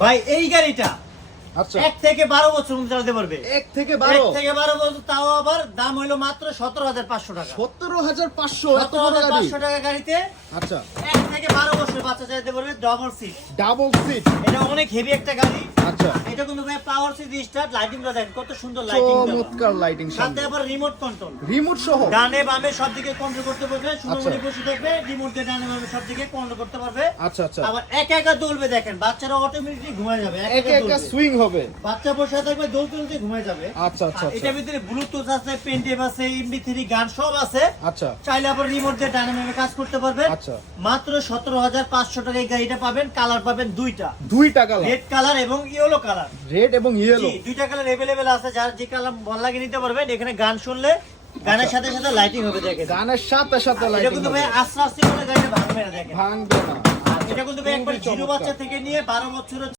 ভাই এই গাড়িটা আচ্ছা 1 থেকে 12 বছর পর্যন্ত চালাতে পারবে। 1 থেকে 1 12 থেকে 12 বছর, তাও আবার দাম হইলো মাত্র 17,500 টাকা। 17,500 এত বড় গাড়ি। 17,500 টাকা গাড়িতে আচ্ছা 1 থেকে 12 বছর বাচ্চা চালাতে পারবে, ডাবল সিট। Double seat. এটা অনেক হেভি একটা গাড়ি। আচ্ছা এটা কিন্তু ভাই পাওয়ার সিট স্টার্ট, লাইটিংটা দেখেন কত সুন্দর লাইটিং দেওয়া। চমৎকার লাইটিং সাথে সামনে। আবার রিমোট কন্ট্রোল, রিমোট সহ। ডানে বামে সব দিকে কন্ট্রোল করতে পারবে। সুন্দরবনে আচ্ছা। বসে থাকবে, রিমোট দিয়ে ডানে বামে সব দিকে কন্ট্রোল করতে পারবে। আচ্ছা আচ্ছা আবার একা একা দুলবে, দেখেন বাচ্চারা অটোমেটিকলি ঘুমায় যাবে, একা একা দুলবে। সুইং হবে। বাচ্চা বসে থাকবে, দোল তুলতে ঘুমায় যাবে। আচ্ছা আচ্ছা আর এটার ভিতরে ব্লুটুথ আছে, পেন টেপ আছে, MP3 গান সব আছে। আচ্ছা চাইলে আবার রিমোট দিয়ে ডানে বামে কাজ করতে পারবেন। আচ্ছা মাত্র 17,500 টাকায় এই গাড়িটা পাবেন। কালার পাবেন দুইটা, দুইটা কালার, রেড কালার এবং ইয়েলো কালার। রেড এবং ইয়েলো। জি, দুইটা কালার अवेलेबल আছে, যার যে কালার ভালো লাগে নিতে পারবেন। এখানে গান শুনলে গানের সাথে সাথে লাইটিং হবে, দেখেন গানের সাথে সাথে এটা লাইটিং কিন্তু হবে। ভাই আস্তে আস্তে করে গাড়িটা ভাঙবে না, দেখেন। ভাঙবে না। এটা কিন্তু ভাই একবার খুবই জিরো চমৎকার। বাচ্চা থেকে নিয়ে 12 বছরের